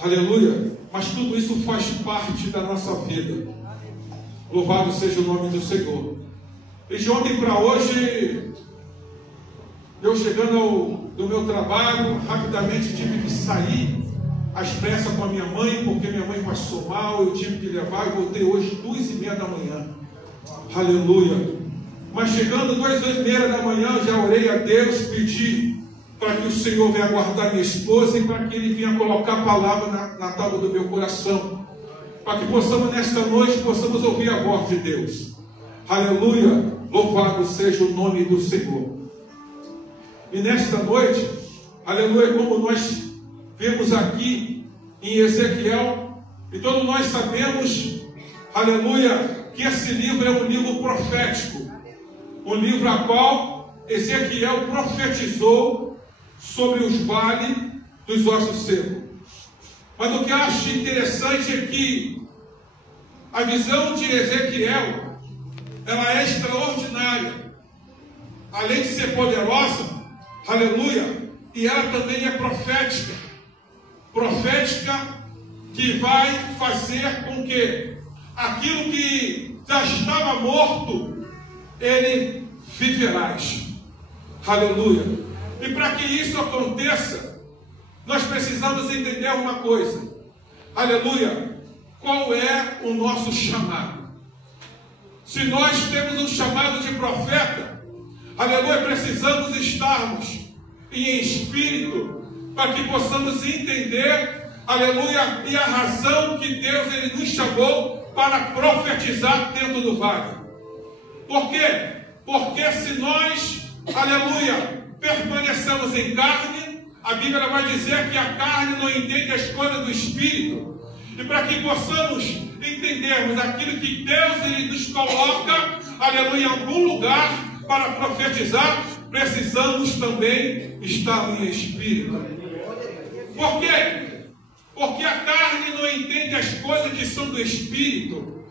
Aleluia. Mas tudo isso faz parte da nossa vida. Louvado seja o nome do Senhor. E de ontem para hoje, eu chegando do meu trabalho, rapidamente tive que sair às pressas com a minha mãe, porque minha mãe passou mal, eu tive que levar, e voltei hoje 2h30 da manhã. Aleluia. Mas chegando 2h30 da manhã, eu já orei a Deus, pedi para que o Senhor venha guardar minha esposa e para que Ele venha colocar a palavra na tábua do meu coração, para que possamos nesta noite, possamos ouvir a voz de Deus. Aleluia, louvado seja o nome do Senhor. E nesta noite, aleluia, como nós vemos aqui em Ezequiel, e todos nós sabemos, aleluia, que esse livro é um livro profético, um livro a qual Ezequiel profetizou sobre os vales dos ossos secos. Mas o que eu acho interessante é que a visão de Ezequiel, ela é extraordinária, além de ser poderosa, aleluia, e ela também é profética, que vai fazer com que aquilo que já estava morto, ele viverás, aleluia. E para que isso aconteça, nós precisamos entender uma coisa, aleluia, qual é o nosso chamado? Se nós temos um chamado de profeta, aleluia, precisamos estarmos em espírito, para que possamos entender, aleluia, e a razão que Deus ele nos chamou para profetizar dentro do vale. Por quê? Porque se nós, aleluia, permanecemos em carne, a Bíblia vai dizer que a carne não entende as coisas do Espírito. E para que possamos entendermos aquilo que Deus ele nos coloca, aleluia, em algum lugar para profetizar, precisamos também estar em Espírito. Por quê? Porque a carne não entende as coisas que são do Espírito.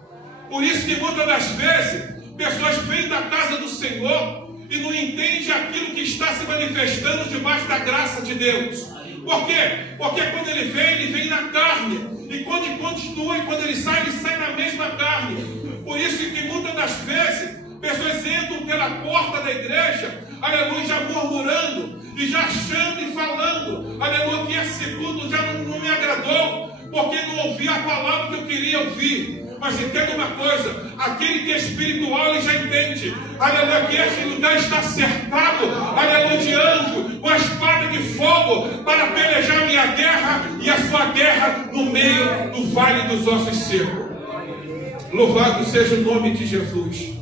Por isso que muitas das vezes, pessoas vêm da casa do Senhor e não entendem aquilo que está se manifestando debaixo da graça de Deus. Por quê? Porque quando ele vem na carne. E quando ele continua, e quando ele sai na mesma carne. Por isso que muitas das vezes, pessoas entram pela porta da igreja, aleluia, já murmurando, e já achando e falando, aleluia, que esse culto já não me agradou, porque não ouvi a palavra que eu queria ouvir. Mas entenda uma coisa, aquele que é espiritual, ele já entende, aleluia, que esse lugar está cercado, aleluia, de anjo, com a espada de fogo, para pelejar a minha guerra e a sua guerra no meio do vale dos ossos secos. Louvado seja o nome de Jesus.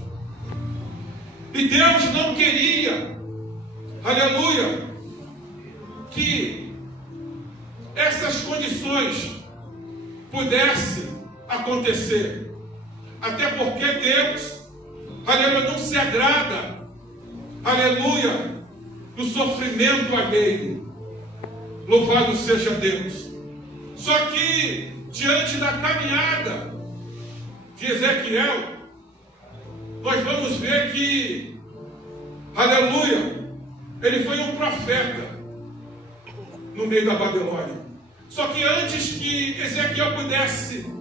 E Deus não queria, aleluia, que essas condições pudessem acontecer. Até porque Deus, aleluia, não se agrada, aleluia, do sofrimento alheio. Louvado seja Deus. Só que, diante da caminhada de Ezequiel, nós vamos ver que, aleluia, ele foi um profeta no meio da Babilônia. Só que antes que Ezequiel pudesse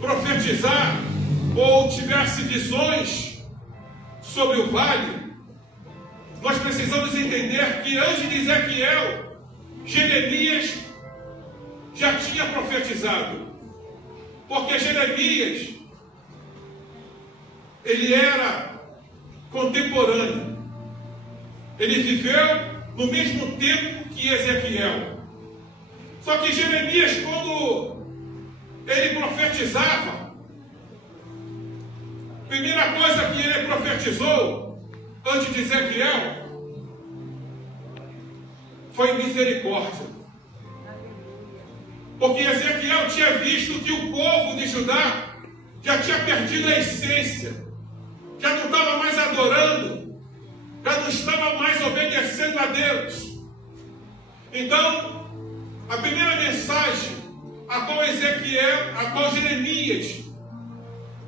profetizar ou tivesse visões sobre o vale, nós precisamos entender que antes de Ezequiel, Jeremias já tinha profetizado. Porque Jeremias, ele era contemporâneo. Ele viveu no mesmo tempo que Ezequiel. Só que Jeremias, quando ele profetizava, a primeira coisa que ele profetizou antes de Ezequiel foi misericórdia. Porque Ezequiel tinha visto que o povo de Judá já tinha perdido a essência, já não estava mais adorando, já não estava mais obedecendo a Deus. Então, a primeira mensagem a qual Jeremias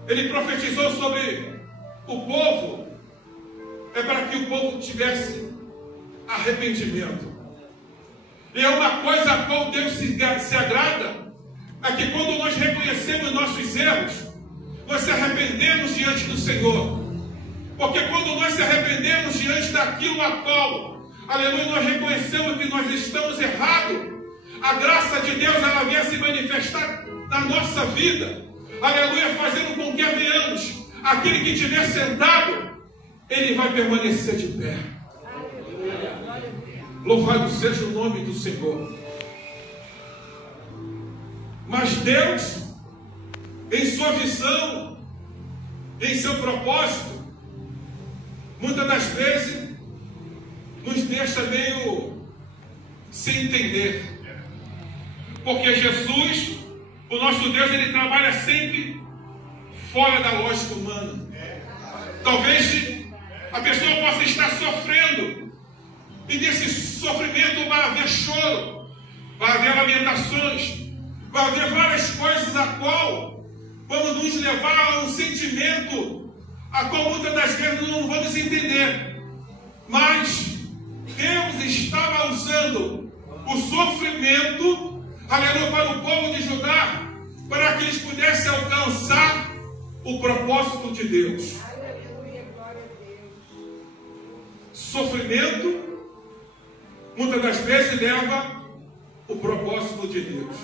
ele profetizou sobre o povo, é para que o povo tivesse arrependimento. E é uma coisa a qual Deus se agrada é que quando nós reconhecemos nossos erros, nós se arrependemos diante do Senhor. Porque quando nós se arrependemos diante daquilo a qual, aleluia, nós reconhecemos que nós estamos errados, a graça de Deus, ela vem a se manifestar na nossa vida, aleluia, fazendo com que venhamos. Aquele que estiver sentado, ele vai permanecer de pé. Louvado seja o nome do Senhor. Mas Deus, em sua visão, em seu propósito, muitas das vezes nos deixa meio sem entender. Porque Jesus, o nosso Deus, ele trabalha sempre fora da lógica humana. Talvez a pessoa possa estar sofrendo, e desse sofrimento vai haver choro, vai haver lamentações, vai haver várias coisas a qual vão nos levar a um sentimento a qual muitas das vezes não vamos entender. Mas Deus estava usando o sofrimento, aleluia, para o povo de Judá, para que eles pudessem alcançar o propósito de Deus. Sofrimento muitas das vezes leva o propósito de Deus.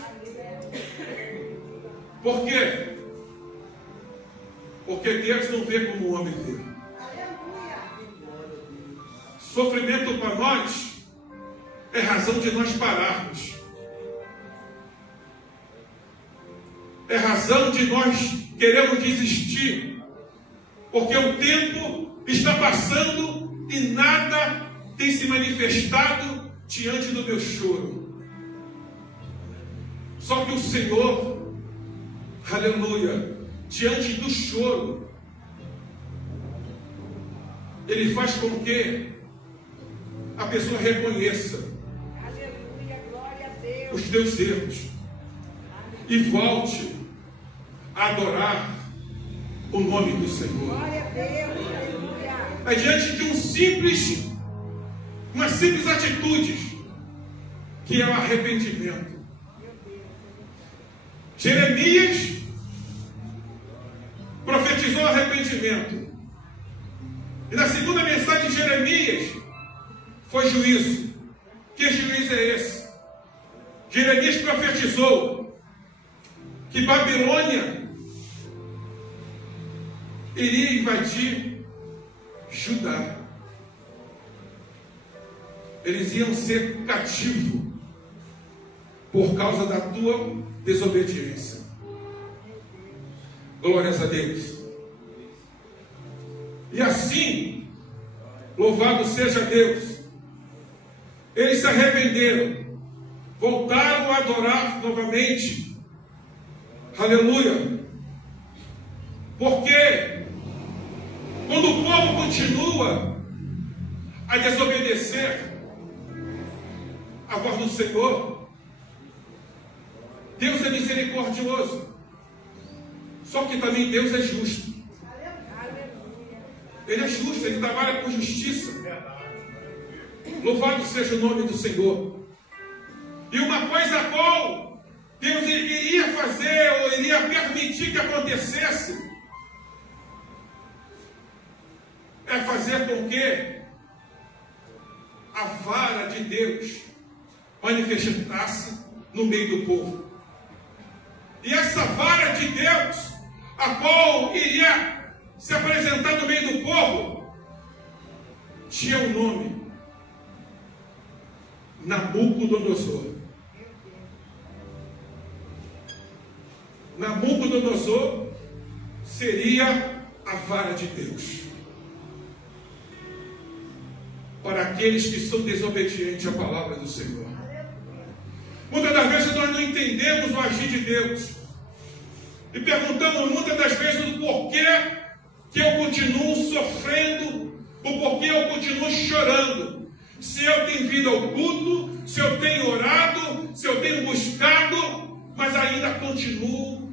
Por quê? Porque Deus não vê como o homem vê. Sofrimento para nós é razão de nós pararmos. É razão de nós queremos desistir. Porque o tempo está passando e nada tem se manifestado diante do meu choro. Só que o Senhor, aleluia, diante do choro, Ele faz com que a pessoa reconheça, aleluia, glória a Deus, os teus erros e volte a adorar o nome do Senhor. Glória a Deus, aleluia. É diante de uma simples atitude, que é o arrependimento. Jeremias profetizou arrependimento. E na segunda mensagem de Jeremias foi juízo. Que juízo é esse? Jeremias profetizou que Babilônia iria invadir Judá. Eles iam ser cativos por causa da tua desobediência. Glórias a Deus. E assim, louvado seja Deus, eles se arrependeram, voltaram a adorar novamente. Aleluia. Porque quando o povo continua a desobedecer a voz do Senhor, Deus é misericordioso. Só que também Deus é justo. Ele é justo, Ele trabalha com justiça. Louvado seja o nome do Senhor. E uma coisa a qual Deus iria fazer, ou iria permitir que acontecesse, é fazer com que a vara de Deus manifestasse no meio do povo. E essa vara de Deus, a qual iria se apresentar no meio do povo, tinha um nome: Nabucodonosor. Nabucodonosor seria a vara de Deus para aqueles que são desobedientes à palavra do Senhor. Muitas das vezes nós não entendemos o agir de Deus e perguntamos muitas das vezes o porquê que eu continuo sofrendo, o porquê eu continuo chorando. Se eu tenho vindo ao culto, se eu tenho orado, se eu tenho buscado, mas ainda continuo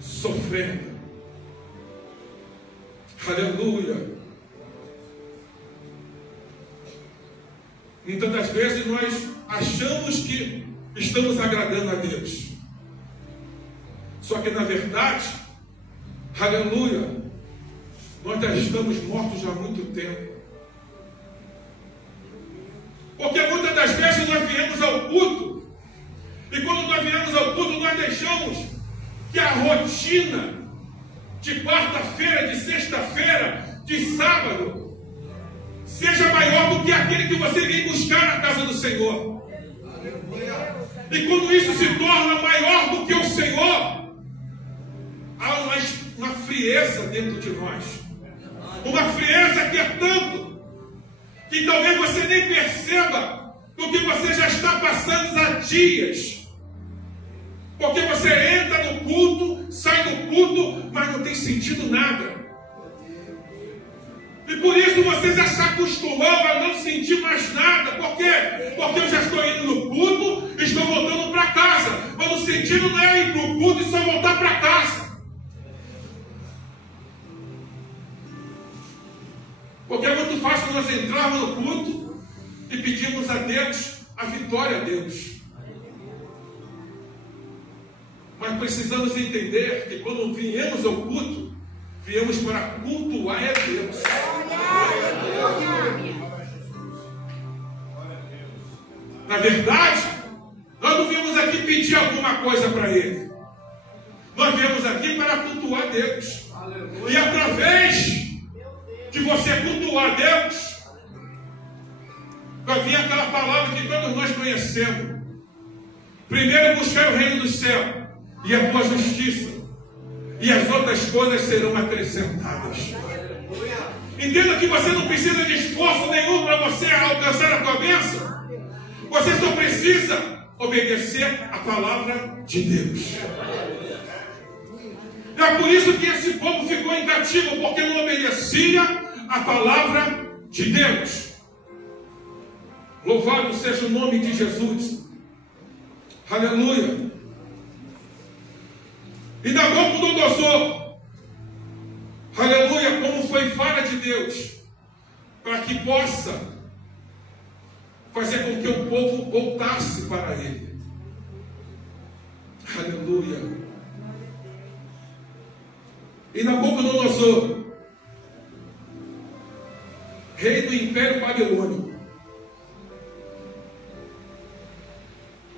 sofrendo. Aleluia. Muitas das vezes nós achamos que estamos agradando a Deus. Só que na verdade, aleluia, nós já estamos mortos há muito tempo. Porque muitas das vezes nós viemos ao culto, e quando nós viemos ao culto, nós deixamos que a rotina de quarta-feira, de sexta-feira, de sábado, seja maior do que aquele que você vem buscar na casa do Senhor. E quando isso se torna maior do que o Senhor, há uma frieza dentro de nós. Uma frieza que é tanto que talvez você nem perceba do que você já está passando há dias. Porque você entra no culto, sai do culto, mas não tem sentido nada. E por isso você já se acostumou a não sentir mais nada. Por quê? Porque eu já estou indo no culto e estou voltando para casa. Mas o sentido não é ir para o culto e só voltar para casa. Porque é muito fácil nós entrarmos no culto e pedirmos a Deus a vitória a Deus. Mas precisamos entender que quando viemos ao culto, viemos para cultuar a Deus. Na verdade, nós não viemos aqui pedir alguma coisa para Ele. Nós viemos aqui para cultuar a Deus. E através de você cultuar a Deus, vai vir aquela palavra que todos nós conhecemos. Primeiro buscar o reino do céu e a tua justiça, e as outras coisas serão acrescentadas. Entenda que você não precisa de esforço nenhum para você alcançar a tua bênção. Você só precisa obedecer a palavra de Deus. É por isso que esse povo ficou incativo, porque não obedecia a palavra de Deus. Louvado seja o nome de Jesus. Aleluia. E Nabucodonosor, aleluia, como foi falha de Deus, para que possa fazer com que o povo voltasse para Ele. Aleluia. E Nabucodonosor, rei do Império Babilônico,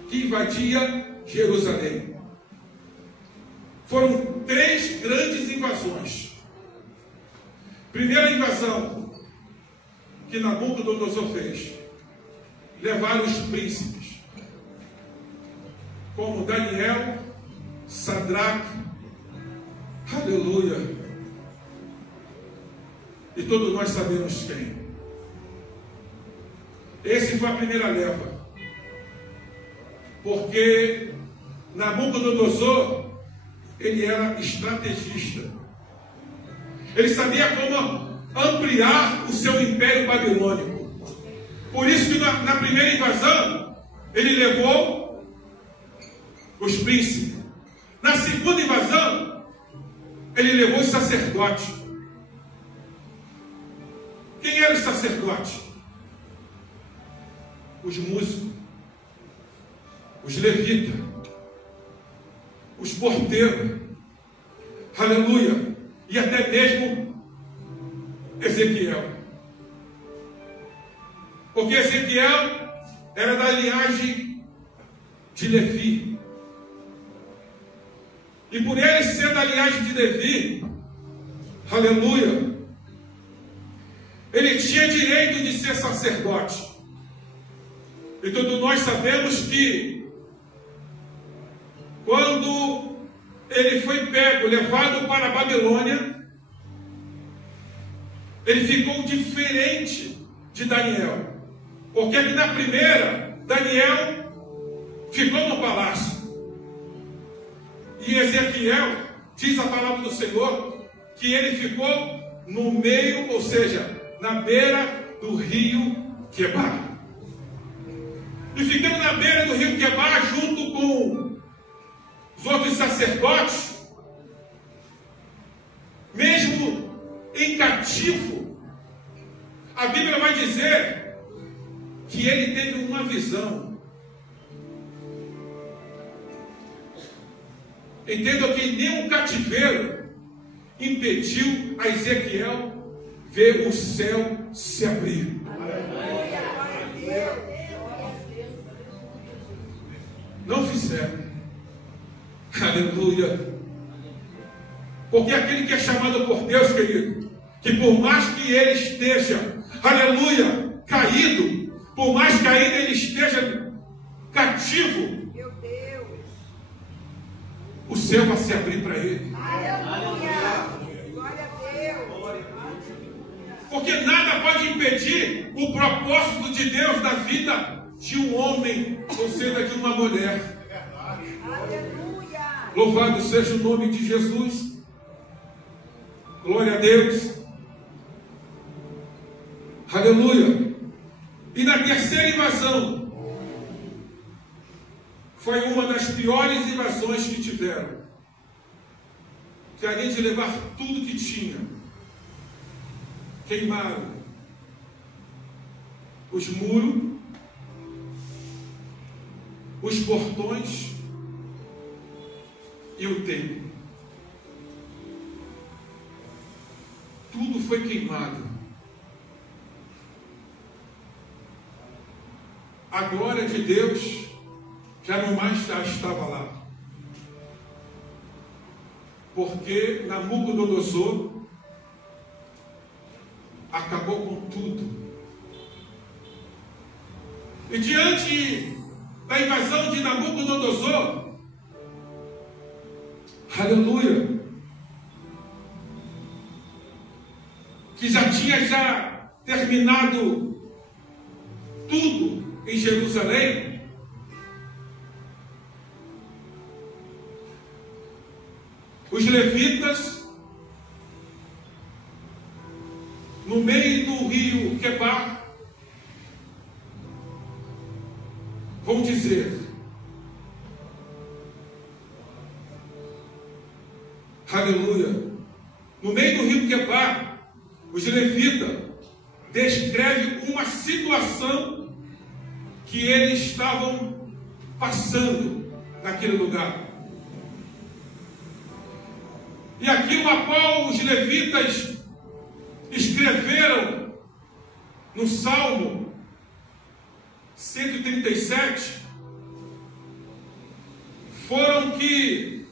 que invadia Jerusalém. Foram 3 grandes invasões. Primeira invasão que Nabucodonosor fez, levaram os príncipes, como Daniel, Sadraque, aleluia, e todos nós sabemos quem. Esse foi a primeira leva, porque Nabucodonosor, ele era estrategista. Ele sabia como ampliar o seu império babilônico. Por isso que na primeira invasão, ele levou os príncipes. Na segunda invasão, ele levou os sacerdotes. Quem eram os sacerdotes? Os músicos, os levitas, os porteiros, aleluia, e até mesmo Ezequiel. Porque Ezequiel era da linhagem de Levi. E por ele ser da linhagem de Levi, aleluia, ele tinha direito de ser sacerdote. E todos nós sabemos que quando ele foi pego, levado para a Babilônia, ele ficou diferente de Daniel. Porque aqui na primeira, Daniel ficou no palácio. E Ezequiel, diz a palavra do Senhor, que ele ficou no meio, ou seja, na beira do rio Quebar. E ficando na beira do rio Quebar, junto com os outros sacerdotes, mesmo em cativo, a Bíblia vai dizer que ele teve uma visão. Entendam que nenhum cativeiro impediu a Ezequiel ver o céu se abrir. Não fizeram. Aleluia. Porque aquele que é chamado por Deus, querido, que por mais que ele esteja, aleluia, caído, por mais que ainda ele esteja cativo, meu Deus, o céu vai se abrir para ele. Aleluia. Glória a Deus. Porque nada pode impedir o propósito de Deus na vida de um homem, ou seja, de uma mulher. Aleluia. Louvado seja o nome de Jesus. Glória a Deus. Aleluia. E na terceira invasão, foi uma das piores invasões que tiveram. Que além de levar tudo que tinha, queimaram os muros, os portões e o templo. Tudo foi queimado. A glória de Deus já não mais estava lá. Porque Nabucodonosor acabou com tudo. E diante da invasão de Nabucodonosor, aleluia, que já tinha terminado tudo em Jerusalém, os levitas, no meio do rio Quebar, vão dizer: aleluia, no meio do rio Quebar, os levitas descrevem uma situação que eles estavam passando naquele lugar. E aquilo a qual os levitas escreveram no Salmo 137 foram que,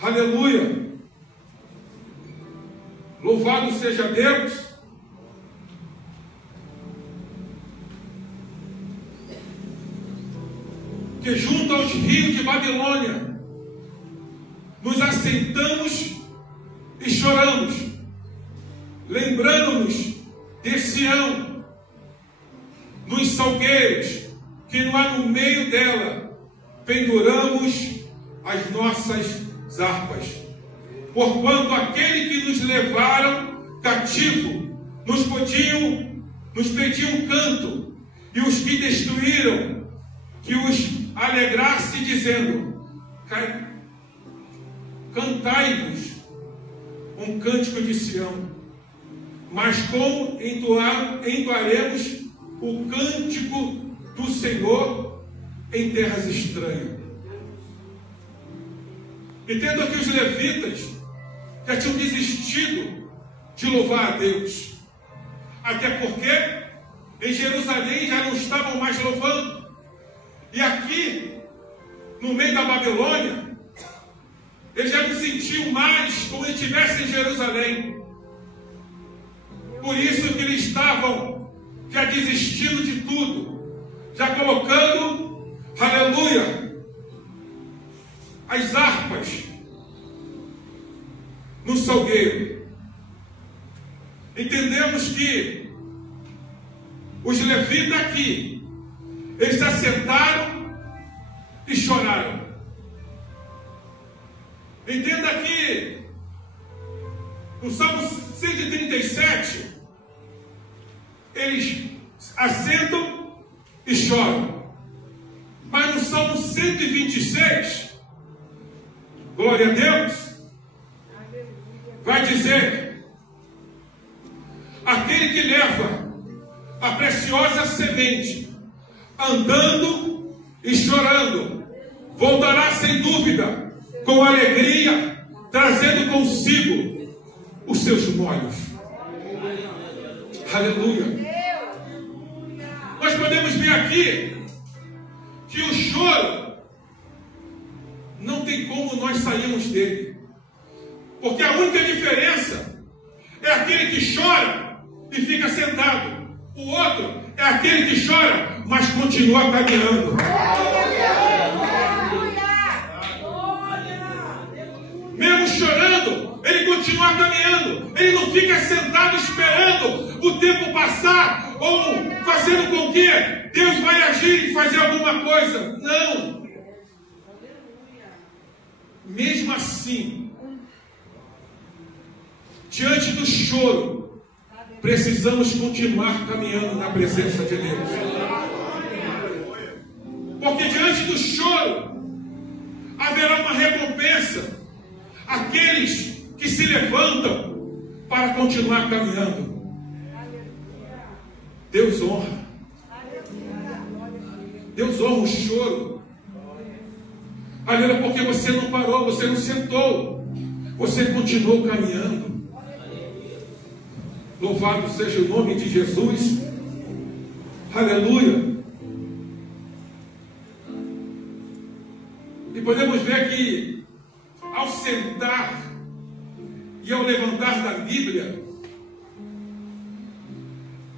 aleluia, louvado seja Deus, que junto aos rios de Babilônia nos assentamos e choramos, lembrando-nos de Sião, nos salgueiros que lá no meio dela penduramos as nossas harpas. Porquanto aquele que nos levaram cativo nos pediam canto, e os que destruíram que os alegrasse, dizendo: cantai-vos um cântico de Sião. Mas como entoaremos o cântico do Senhor em terras estranhas? Entendo que os levitas já tinham desistido de louvar a Deus, até porque em Jerusalém já não estavam mais louvando, e aqui no meio da Babilônia eles já não sentiam mais como se estivessem em Jerusalém. Por isso que eles estavam já desistindo de tudo, já colocando, aleluia, as harpas no salgueiro. Entendemos que os levitas aqui, eles se assentaram e choraram. Entenda que no Salmo 137 eles assentam e choram. Mas no Salmo 126, glória a Deus, vai dizer: aquele que leva a preciosa semente, andando e chorando, voltará sem dúvida, com alegria, trazendo consigo os seus molhos. Aleluia. Nós podemos ver aqui que o choro não tem como nós sairmos dele. Porque a única diferença é aquele que chora e fica sentado. O outro é aquele que chora, mas continua caminhando. Mesmo chorando, ele continua caminhando. Ele não fica sentado esperando o tempo passar ou fazendo com que Deus vai agir e fazer alguma coisa. Não. Mesmo assim, diante do choro, precisamos continuar caminhando na presença de Deus. Porque diante do choro, haverá uma recompensa àqueles que se levantam para continuar caminhando. Deus honra. Deus honra o choro. Aleluia, porque você não parou, você não sentou, você continuou caminhando. Louvado seja o nome de Jesus. Aleluia. E podemos ver que ao sentar e ao levantar da Bíblia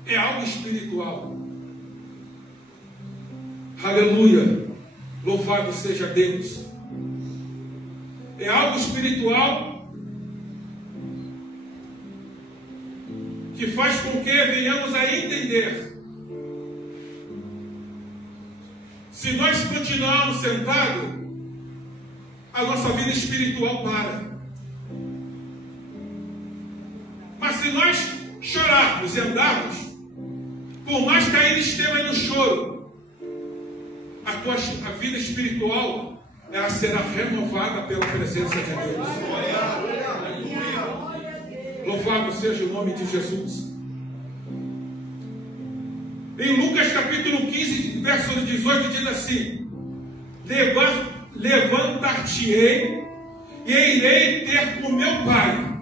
é algo espiritual. Aleluia. Louvado seja Deus. É algo espiritual que faz com que venhamos a entender. Se nós continuarmos sentados, a nossa vida espiritual para. Mas se nós chorarmos e andarmos, por mais que ainda esteja no choro, a vida espiritual, ela será renovada pela presença de Deus. Louvado seja o nome de Jesus. Em Lucas capítulo 15, verso 18, diz assim: levantar-te-ei e irei ter com meu pai,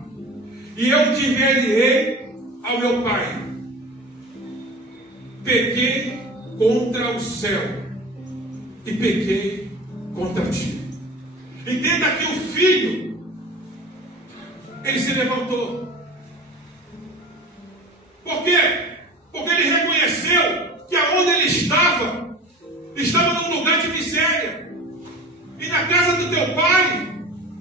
e eu dir-lhe-ei ao meu pai: pequei contra o céu e pequei contra ti. Entenda que o filho, ele se levantou. Por quê? Porque ele reconheceu que aonde ele estava num lugar de miséria. E na casa do teu pai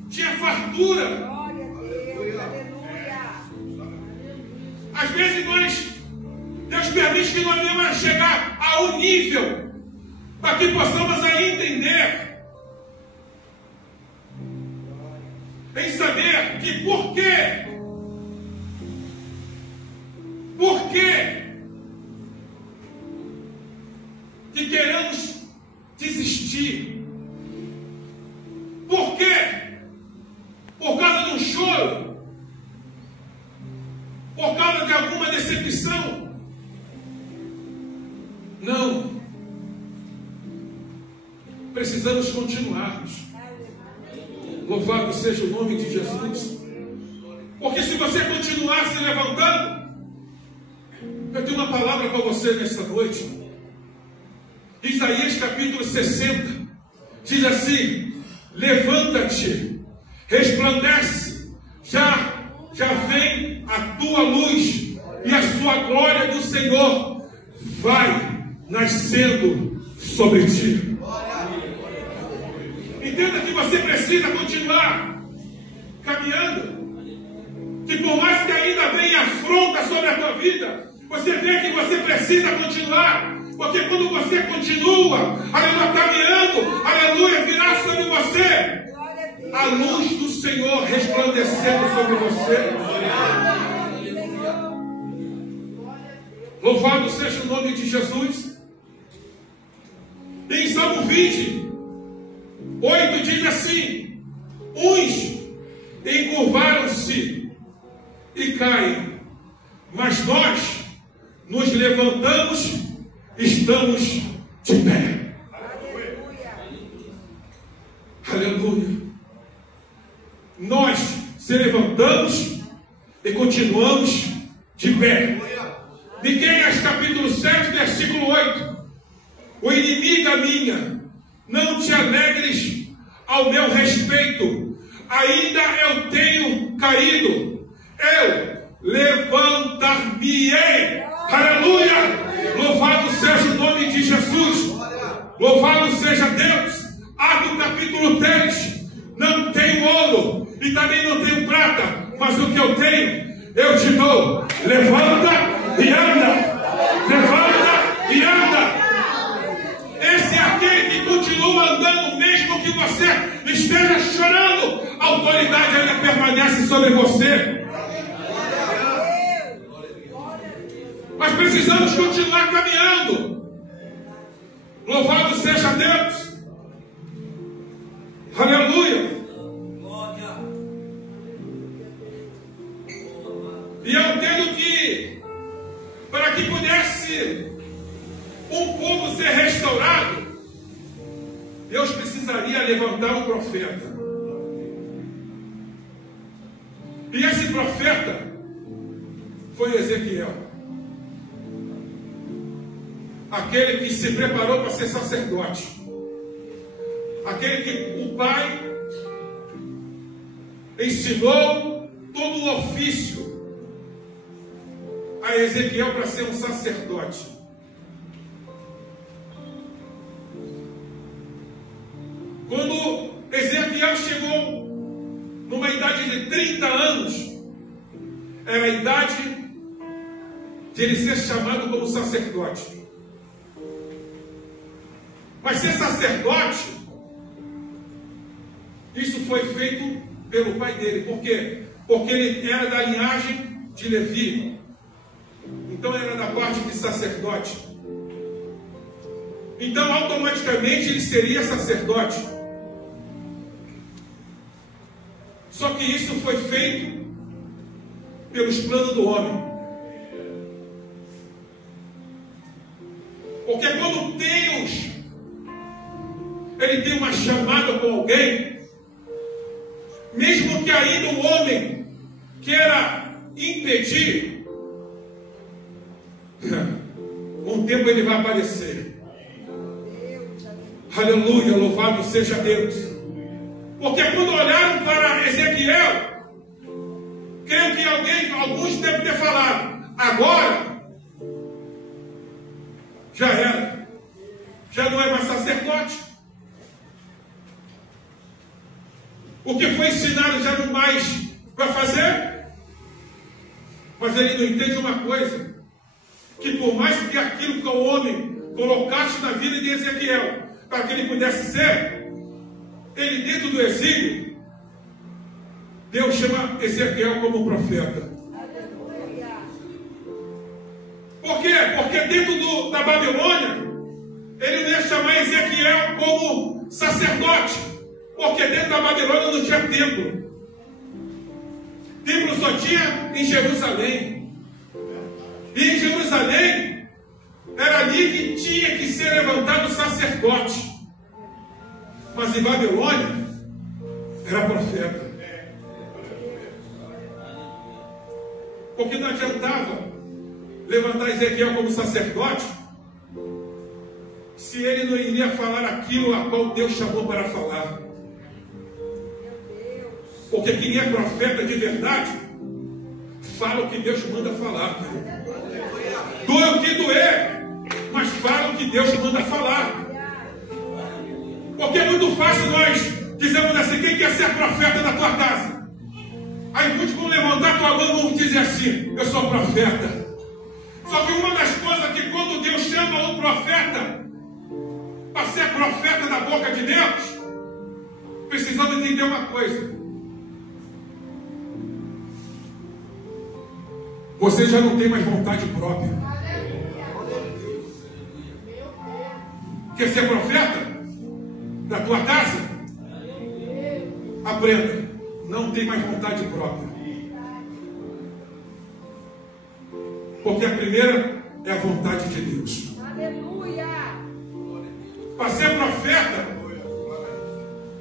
tinha fartura. Glória a Deus, aleluia. Às vezes Deus permite que nós venhamos chegar a um nível para que possamos aí entender, em saber que por quê que queremos desistir. Por quê? Por causa de um choro, por causa de alguma decepção. Não. Precisamos continuarmos. Louvado seja o nome de Jesus. Porque se você continuar se levantando, eu tenho uma palavra para você nesta noite. Isaías capítulo 60 diz assim: levanta-te, resplandece, já vem a tua luz, e a sua glória do Senhor vai nascendo sobre ti. Entenda que você precisa continuar caminhando. Que por mais que ainda venha afronta sobre a tua vida, você vê que você precisa continuar. Porque quando você continua, aleluia, caminhando, aleluia, virá sobre você a luz do Senhor resplandecendo sobre você. Louvado seja o nome de Jesus. Em Salmo 20, 8 diz assim: uns encurvaram-se e caem, mas nós nos levantamos, estamos de pé. se levantamos e continuamos de pé. Miqueias capítulo 7, versículo 8. O inimigo é minha, não te alegres ao meu respeito, ainda eu tenho caído, eu levantar-me-ei. Aleluia! Louvado seja o nome de Jesus. Louvado seja Deus. Atos capítulo 3. Não tenho ouro e também não tenho prata, mas o que eu tenho, eu te dou. Levanta e anda. Levanta e anda. Esse é aquele que continua andando, mesmo que você esteja chorando. A autoridade ainda permanece sobre você. Mas precisamos continuar caminhando. Louvado seja Deus. Aleluia. E eu entendo que, para que pudesse um povo ser restaurado, Deus precisaria levantar um profeta. E esse profeta foi Ezequiel. Aquele que se preparou para ser sacerdote. Aquele que o pai ensinou todo o ofício a Ezequiel para ser um sacerdote. Quando Ezequiel chegou numa idade de 30 anos, era a idade de ele ser chamado como sacerdote. Mas ser sacerdote, isso foi feito pelo pai dele. Por quê? Porque ele era da linhagem de Levi. Então era da parte de sacerdote. Então automaticamente ele seria sacerdote. Só que isso foi feito pelos planos do homem. Porque quando Deus ele tem uma chamada com alguém, mesmo que ainda o homem queira impedir, um tempo ele vai aparecer. Aleluia, louvado seja Deus. Porque quando olharam para Ezequiel, creio que alguns devem ter falado, agora já era, já não é mais sacerdote. O que foi ensinado já não mais vai fazer. Mas ele não entende uma coisa, que por mais que aquilo que o homem colocasse na vida de Ezequiel, para que ele pudesse ser, ele dentro do exílio, Deus chama Ezequiel como profeta. Por quê? Porque dentro da Babilônia, ele não ia chamar Ezequiel como sacerdote. Porque dentro da Babilônia não tinha templo. Templo só tinha em Jerusalém. E em Jerusalém, era ali que tinha que ser levantado o sacerdote. Mas em Babilônia, era profeta. Porque não adiantava levantar Ezequiel como sacerdote, se ele não iria falar aquilo a qual Deus chamou para falar. Porque quem é profeta de verdade, fala o que Deus manda falar. Doa o que doer, mas fala o que Deus manda falar. Porque é muito fácil nós dizemos assim, quem quer ser profeta da tua casa? Aí muitos vão levantar a tua mão e vão dizer assim, eu sou profeta. Só que uma das coisas que quando Deus chama um profeta para ser profeta da boca de Deus, precisamos entender uma coisa. Você já não tem mais vontade própria. Quer ser profeta da tua casa? Aprenda. Não tem mais vontade própria. Porque a primeira é a vontade de Deus. Aleluia! Para ser profeta,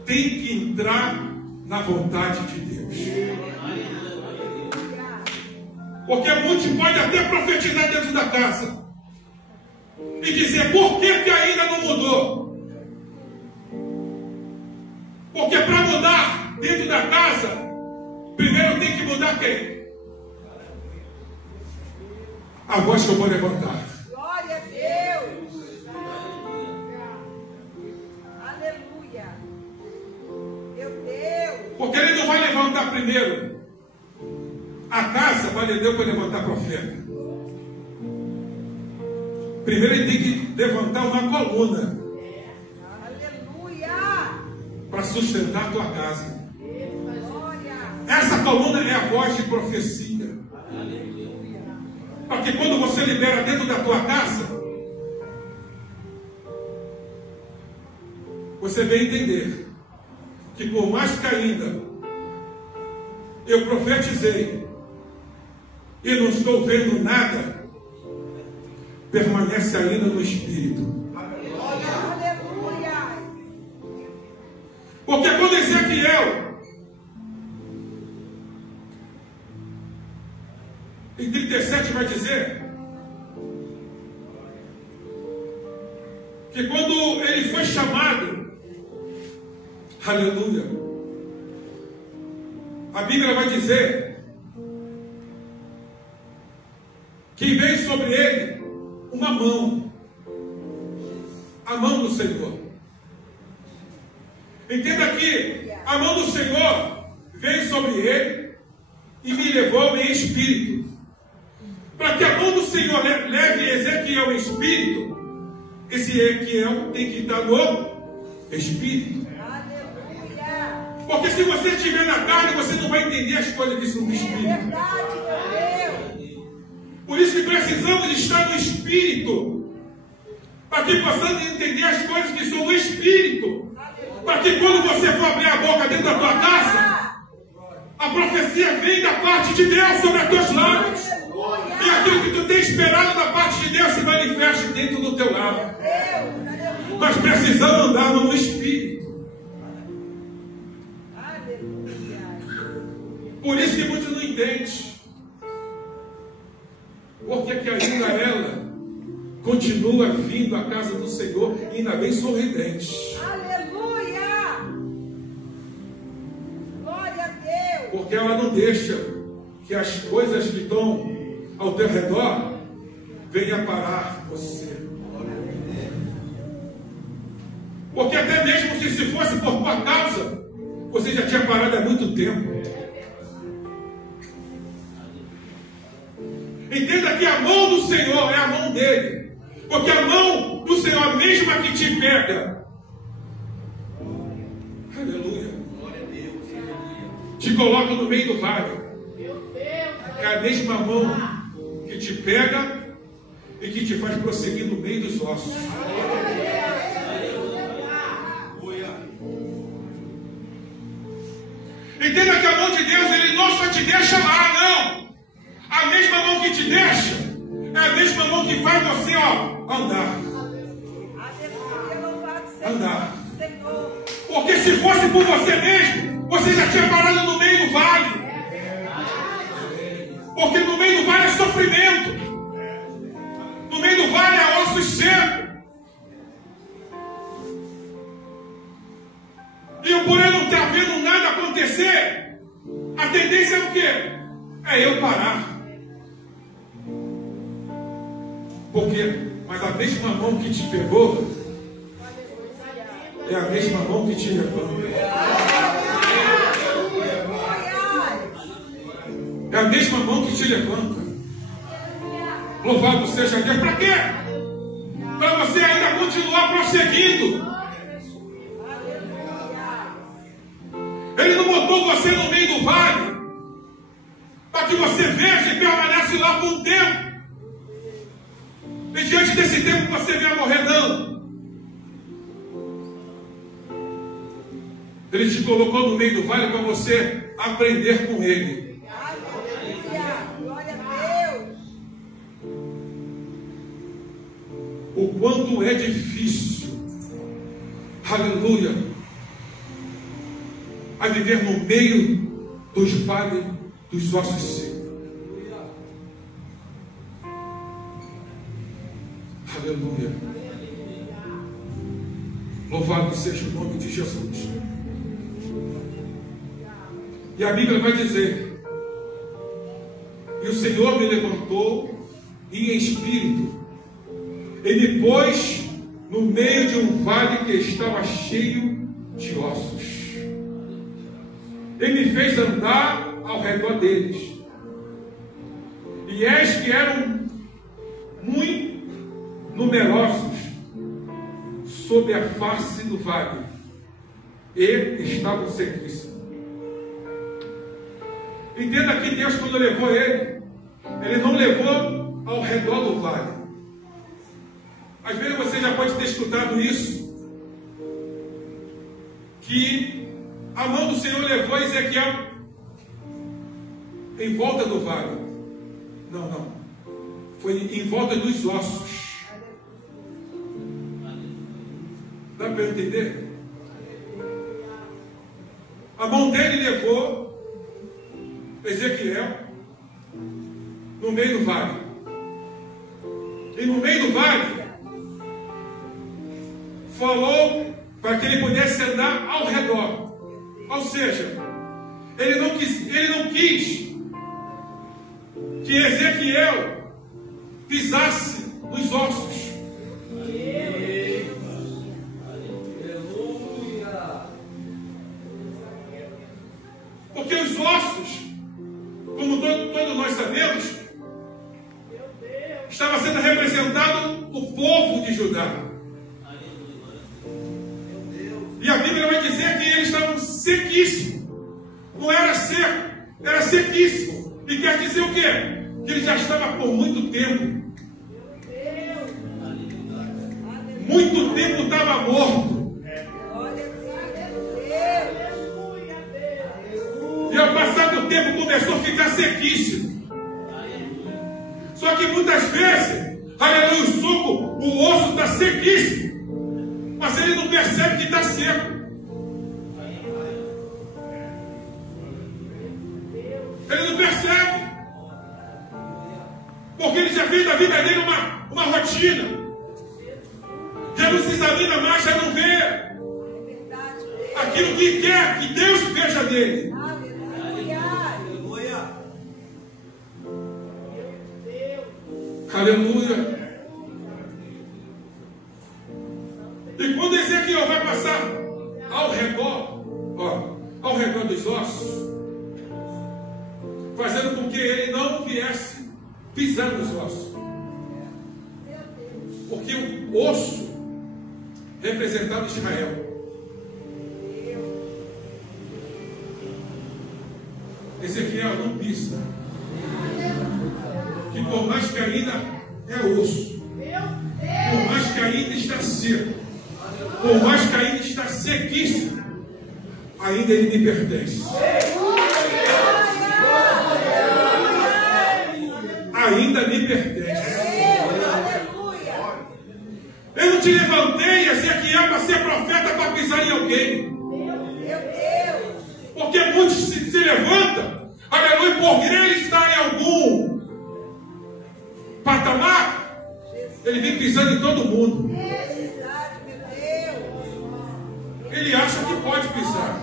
tem que entrar na vontade de Deus. Porque muitos podem até profetizar dentro da casa e dizer: por que ainda não mudou? Porque para mudar dentro da casa, primeiro tem que mudar quem? A voz que eu vou levantar. Glória a Deus. Aleluia. Meu Deus. Porque ele não vai levantar primeiro a casa, valeu para levantar profeta. Primeiro ele tem que levantar uma coluna. Aleluia. Para sustentar a tua casa. Glória. Essa coluna é a voz de profecia. Para que quando você libera dentro da tua casa, você vem entender que por mais que ainda eu profetizei e não estou vendo nada, permanece ainda no Espírito. Aleluia. Porque quando Ezequiel, em 37, vai dizer que quando ele foi chamado, aleluia, a Bíblia vai dizer que veio sobre ele uma mão, a mão do Senhor. Entenda que a mão do Senhor veio sobre ele e me levou em espírito. Para que a mão do Senhor leve Ezequiel em espírito, esse Ezequiel tem que estar no espírito. Aleluia. Porque se você estiver na carne, você não vai entender as coisas que são no É espírito. verdade, meu Deus. Por isso que precisamos estar no espírito, para que possamos entender as coisas que são no espírito. Para que quando você for abrir a boca dentro da tua casa, a profecia vem da parte de Deus sobre os teus lábios. E aquilo que tu tem esperado da parte de Deus se manifeste dentro do teu lado. Mas precisamos andar no Espírito. Por isso que muitos não entendem. Porque que ainda ela continua vindo à casa do Senhor e ainda bem sorridente. Aleluia! Glória a Deus! Porque ela não deixa que as coisas que estão ao teu redor venham parar você. Porque até mesmo que se fosse por tua causa, você já tinha parado há muito tempo. Entenda que a mão do Senhor é a mão dele. Porque a mão do Senhor, a mesma que te pega, aleluia, te coloca no meio do vale. É a mesma mão que te pega e que te faz prosseguir no meio dos ossos. Entenda que a mão de Deus, ele não só te deixa lá, não. A mesma mão que te deixa é a mesma mão que faz você, andar. Andar. Porque se fosse por você mesmo, você já tinha parado no meio do vale. Porque no meio do vale é sofrimento. No meio do vale é ossos secos. E eu, por eu não estar vendo nada acontecer, a tendência é o quê? É eu parar. Porque, mas a mesma mão que te pegou é a mesma mão que te levanta. É a mesma mão que te levanta. Louvado seja Deus. Para quê? Para você ainda continuar prosseguindo. Ele não botou você no meio do vale para que você veja e permanece lá por um tempo. E diante desse tempo você venha morrer, não. Ele te colocou no meio do vale para você aprender com ele. Aleluia! Glória a Deus! O quanto é difícil, aleluia, a viver no meio dos vales dos ossos secos. Aleluia. Louvado seja o nome de Jesus. E a Bíblia vai dizer: e o Senhor me levantou e em espírito, e me pôs no meio de um vale que estava cheio de ossos. Ele me fez andar ao redor deles. E eis que eram muito numerosos sob a face do vale, e estavam sequíssimos. Entenda que Deus, quando levou ele não levou ao redor do vale. Às vezes você já pode ter escutado isso, que a mão do Senhor levou Ezequiel em volta do vale. Não. Foi em volta dos ossos. Dá para entender? A mão dele levou Ezequiel no meio do vale. E no meio do vale falou para que ele pudesse andar ao redor. Ou seja, ele não quis que Ezequiel pisasse nos ossos. Porque os ossos, como todos nós sabemos, estava sendo representado o povo de Judá. E a Bíblia vai dizer que eles estavam sequíssimos. Não era seco, era sequíssimo. E quer dizer o quê? Que ele já estava por muito tempo. Muito tempo estava morto. E ao passar do tempo começou a ficar sequíssimo. Só que muitas vezes, aleluia, o osso está sequíssimo, mas ele não percebe que está seco. Ele não percebe, porque ele já fez da vida dele uma rotina. Já não se examina mais, já não vê aquilo que quer que Deus veja dele. Aleluia. E quando Ezequiel vai passar ao redor dos ossos, fazendo com que ele não viesse pisar nos ossos, porque o osso representava Israel. Ezequiel não pisa, que por mais que ainda é osso, por mais que ainda está seco, por mais que ainda está sequíssimo, ainda ele me pertence. Ainda me pertence. Eu não te levantei, Ezequiel, para ser profeta, para pisar em alguém. Porque muitos se levantam, aleluia, por ele estar em algum patamar, ele vem pisando em todo mundo. Ele acha que pode pisar.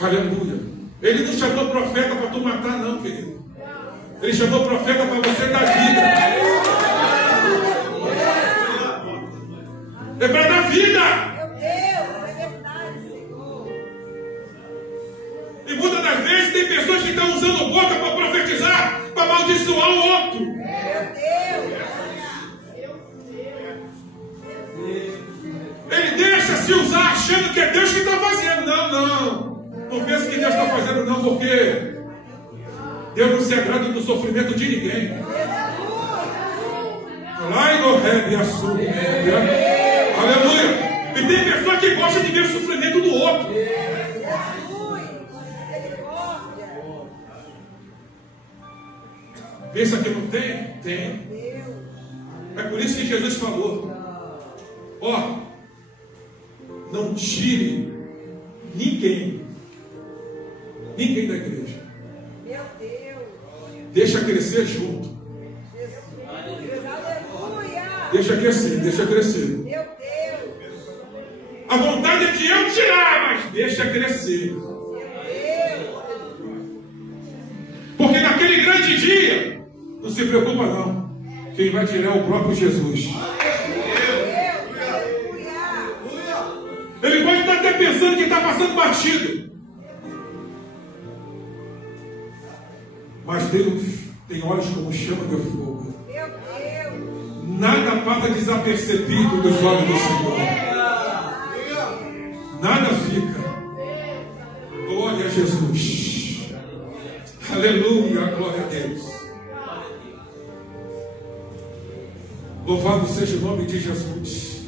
Aleluia. Ele não chamou profeta para tu matar, não, querido. Ele chamou profeta para você dar vida. É para dar vida. E muitas das vezes tem pessoas que estão usando boca para profetizar, para amaldiçoar o outro. Ele deixa se usar achando que é Deus que está fazendo. Não pense que Deus está fazendo, não, porque Deus não se agrada do sofrimento de ninguém. Lá e no rebe aleluia. E tem pessoa que gosta de ver o sofrimento do outro. Pensa que não tem? Tem. É por isso que Jesus falou: não tire ninguém Ninguém da igreja. Meu Deus. Deixa crescer junto. Jesus. Aleluia. Deixa crescer, deixa crescer. Meu Deus. A vontade é de eu tirar, mas deixa crescer. Meu Deus. Porque naquele grande dia, não se preocupa não. Quem vai tirar é o próprio Jesus. Ele pode estar até pensando que está passando batido. Mas Deus tem olhos como chama de fogo. Meu Deus. Nada passa desapercebido dos olhos do Senhor. Nada fica. Glória a Jesus. Aleluia, glória a Deus. Louvado seja o nome de Jesus.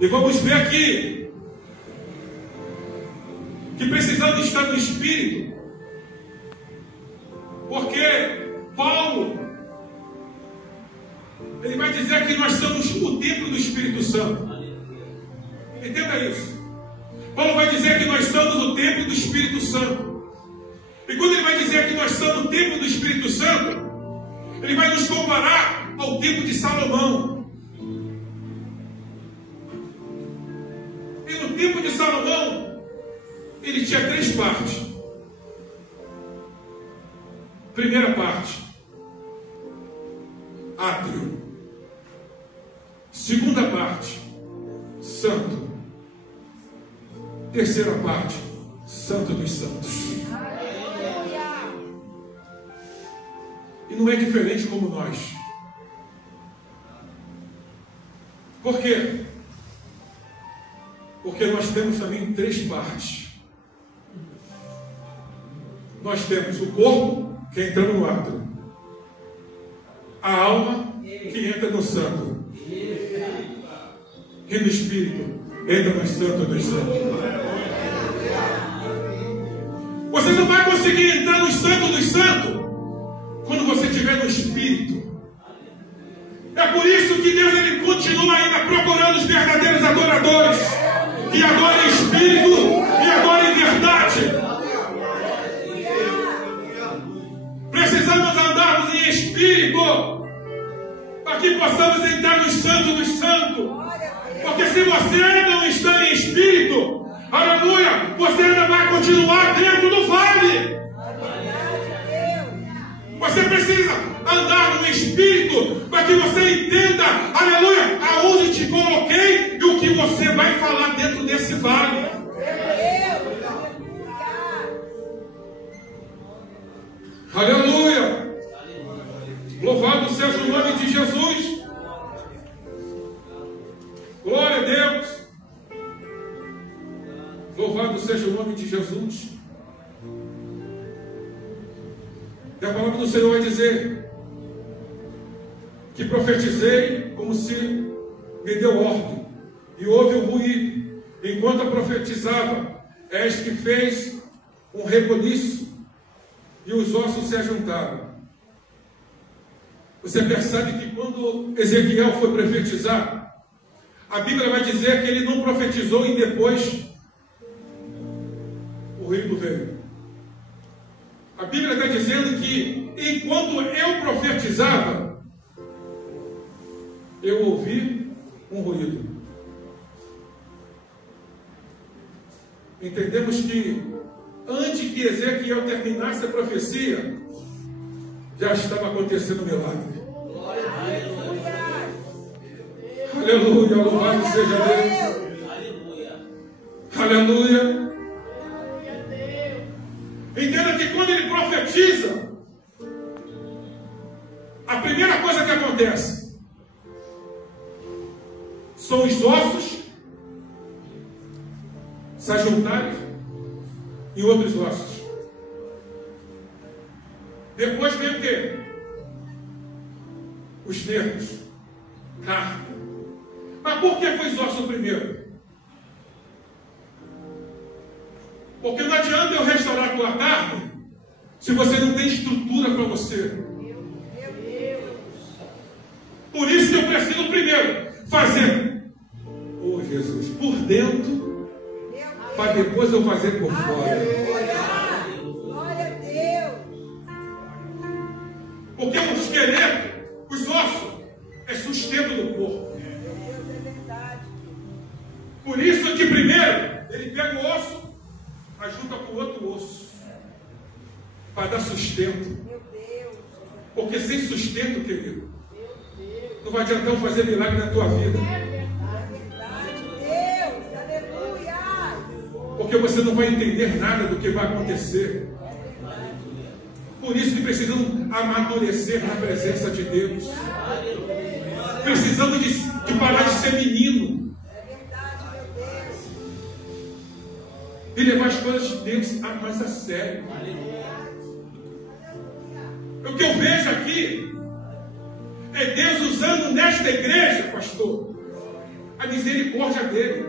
E vamos ver aqui que precisamos estar no Espírito, porque Paulo, ele vai dizer que nós somos o templo do Espírito Santo. Entenda isso. Paulo vai dizer que nós somos o templo do Espírito Santo. E quando ele vai dizer que nós somos o templo do Espírito Santo, ele vai nos comparar ao templo de Salomão. E no templo de Salomão, ele tinha 3 partes. Primeira parte, átrio. Segunda parte, santo. Terceira parte, santo dos santos. E não é diferente como nós. Por quê? Porque nós temos também 3 partes. Nós temos o corpo, que entra no átrio. A alma, que entra no santo. E no espírito, entra no santo dos santos. Você não vai conseguir entrar no santo dos santos quando você estiver no espírito. É por isso que Deus ele continua ainda procurando os verdadeiros adoradores, que adoram em espírito e adoram em verdade. Precisamos andarmos em espírito para que possamos entrar no santo dos santos. Porque se você não está em espírito, aleluia, você ainda vai continuar dentro do vale. Você precisa andar no Espírito para que você entenda, aleluia, aonde te coloquei e o que você vai falar dentro desse vale. Aleluia! Louvado seja o nome de Jesus. Glória a Deus. Louvado seja o nome de Jesus. E a palavra do Senhor vai dizer que profetizei como se me deu ordem, e houve um ruído. Enquanto eu profetizava, és que fez um reboliço, e os ossos se ajuntaram. Você percebe que quando Ezequiel foi profetizar, a Bíblia vai dizer que ele não profetizou e depois o ruído veio. A Bíblia está dizendo que enquanto eu profetizava, eu ouvi um ruído. Entendemos que antes que Ezequiel terminasse a profecia, já estava acontecendo o milagre. Aleluia, louvado seja Deus. Aleluia. Entenda que quando ele profetiza, a primeira coisa que acontece são os ossos se ajuntarem e outros ossos. Depois vem o quê? Os nervos, carne. Mas por que foi os ossos primeiro? Porque não adianta eu restaurar a tua carne se você não tem estrutura para você. Por isso que eu preciso primeiro fazer, oh Jesus, por dentro para depois eu fazer por fora. Aleluia. Glória a Deus. Porque o esqueleto, os ossos, é sustento do corpo. Meu Deus, é verdade. Por isso que primeiro ele pega o osso, ajunta com o outro osso, para dar sustento. Meu Deus. Porque sem sustento, querido, não vai adiantar eu fazer milagre na tua vida. É verdade, Deus. Aleluia. Porque você não vai entender nada do que vai acontecer. Por isso que precisamos amadurecer na presença de Deus. Precisamos de parar de ser menino. É verdade, meu Deus. E levar as coisas de Deus mais a sério. O que eu vejo aqui é Deus usando nesta igreja, pastor, a misericórdia dele.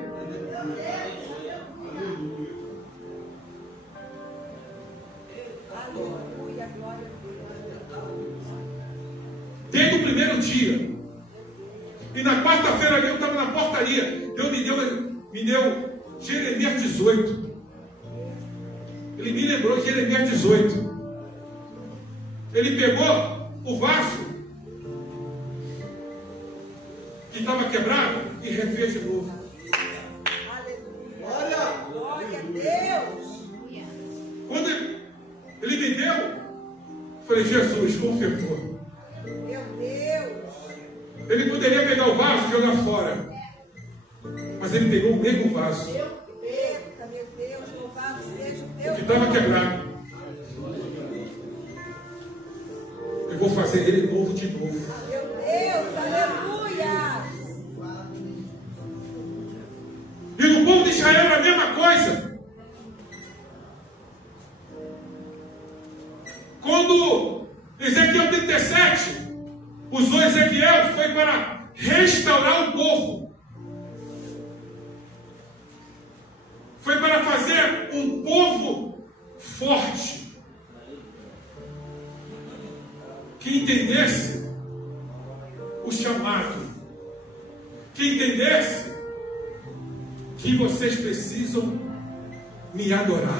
Aleluia, glória a Deus. Desde o primeiro dia. E na quarta-feira eu estava na portaria. Deus me deu Jeremias 18. Ele me lembrou Jeremias 18. Ele pegou o vaso que estava quebrado e refez de novo. Aleluia. Glória a Deus. Quando ele me deu, eu falei, Jesus, confirmou. Meu Deus. Ele poderia pegar o vaso e jogar fora. Mas ele pegou o mesmo vaso Eita, meu Deus, louvado seja o teu que estava quebrado. Eu vou fazer ele novo de novo. Meu Deus, aleluia. E no povo de Israel era a mesma coisa. Quando Ezequiel 37 usou Ezequiel, foi para restaurar o povo. Foi para fazer um povo forte. Que entendesse o chamado. Que entendesse que vocês precisam me adorar.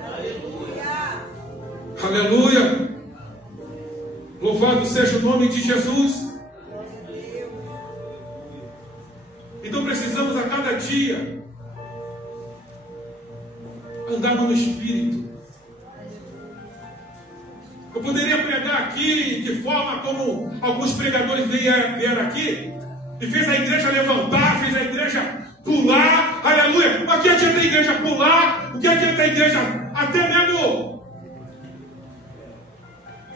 Aleluia. Aleluia. Louvado seja o nome de Jesus. Então precisamos a cada dia andarmos no Espírito. Eu poderia pregar aqui de forma como alguns pregadores vieram aqui e fez a igreja levantar, fez a igreja pular, aleluia. O que adianta a igreja pular? O que adianta a igreja até mesmo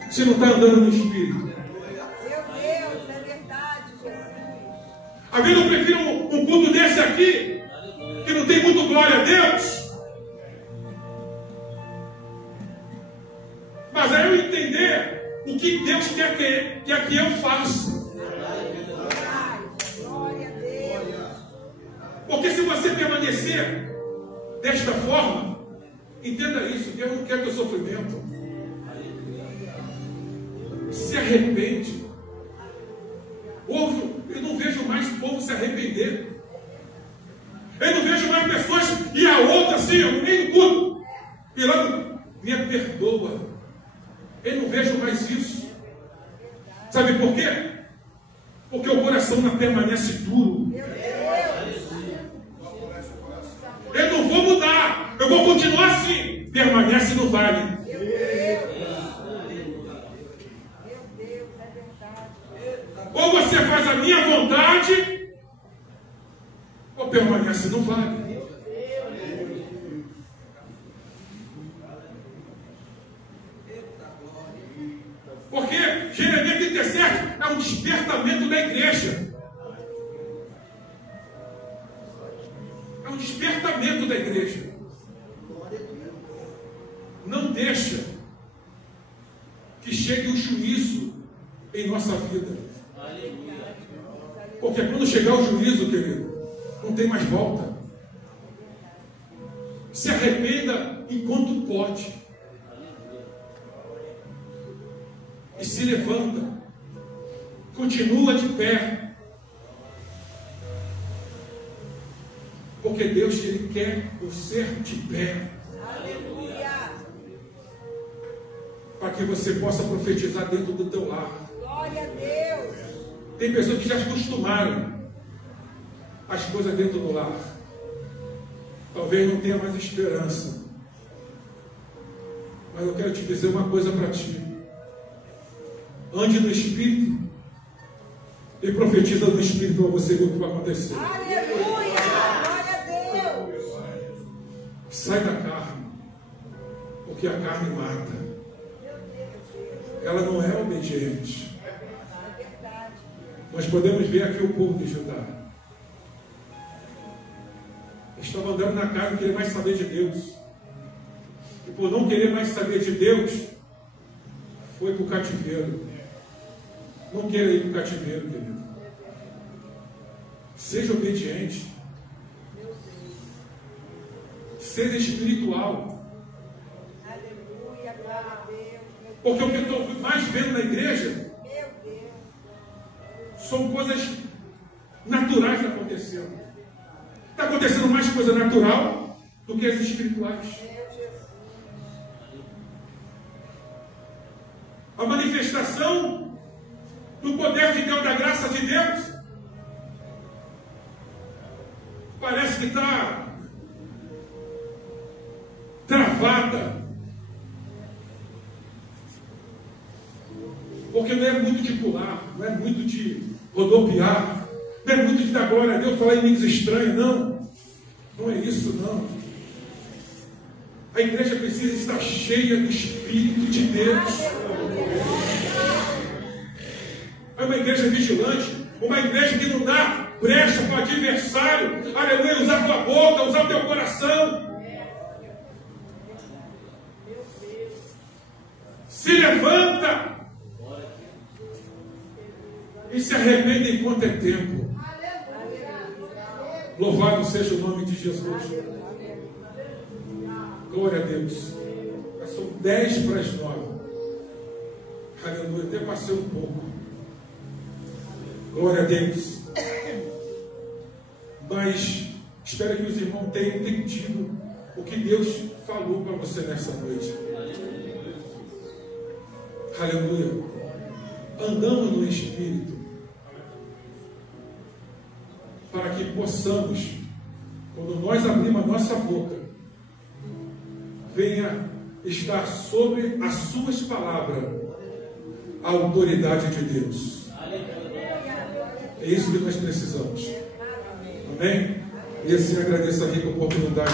se não está andando no Espírito? Meu Deus, é verdade, Jesus. A vida eu prefiro um culto desse aqui, que não tem muito glória a Deus. Mas aí eu entender o que Deus quer que eu faça. Glória a Deus. Porque se você permanecer desta forma, entenda isso, Deus não quer teu sofrimento. Se arrepende. Eu não vejo mais o povo se arrepender. Eu não vejo mais pessoas e a outra assim, no meio do culto, e lá me perdoa. Eu não vejo mais isso. Sabe por quê? Porque o coração não permanece duro. Eu não vou mudar. Eu vou continuar assim. Permanece no vale. Meu Deus, é verdade. Ou você faz a minha vontade, ou permanece no vale. Porque Jeremias 37 é um despertamento da igreja. É um despertamento da igreja. Não deixa que chegue o juízo em nossa vida. Porque quando chegar o juízo, querido, não tem mais volta. Se arrependa enquanto pode. E se levanta. Continua de pé. Porque Deus, Ele quer você de pé. Aleluia. Para que você possa profetizar dentro do teu lar. Glória a Deus. Tem pessoas que já acostumaram as coisas dentro do lar. Talvez não tenha mais esperança. Mas eu quero te dizer uma coisa para ti. Ande no Espírito e profetiza no Espírito para você ver o que vai acontecer. Aleluia. Glória a Deus. Sai da carne, porque a carne mata. Ela não é obediente. É verdade. Nós podemos ver aqui o povo de Judá. Estava andando na carne, não queria mais saber de Deus. E por não querer mais saber de Deus, foi para o cativeiro. Não queira ir para o cativeiro, querido. Seja obediente. Seja espiritual. Aleluia. Glória a Deus. Porque o que eu estou mais vendo na igreja Meu Deus. são coisas naturais acontecendo. Está acontecendo mais coisa natural do que as espirituais. A manifestação do poder de Deus, da graça de Deus, parece que está travada. Porque não é muito de pular, não é muito de rodopiar, não é muito de dar glória a Deus, falar em línguas estranhas, não. Não é isso, não. A igreja precisa estar cheia do Espírito de Deus. É uma igreja vigilante, uma igreja que não dá brecha para o adversário, aleluia, usar a tua boca, usar o teu coração. Se levanta e se arrependa enquanto é tempo. Louvado seja o nome de Jesus. Glória a Deus. Já são 10 para as 9. Aleluia, até passei um pouco. Glória a Deus. Mas espero que os irmãos tenham entendido o que Deus falou para você nessa noite. Aleluia. Andamos no Espírito para que possamos, quando nós abrimos a nossa boca, venha estar sobre as suas palavras a autoridade de Deus. É isso que nós precisamos. Amém? E assim agradeço a rica oportunidade.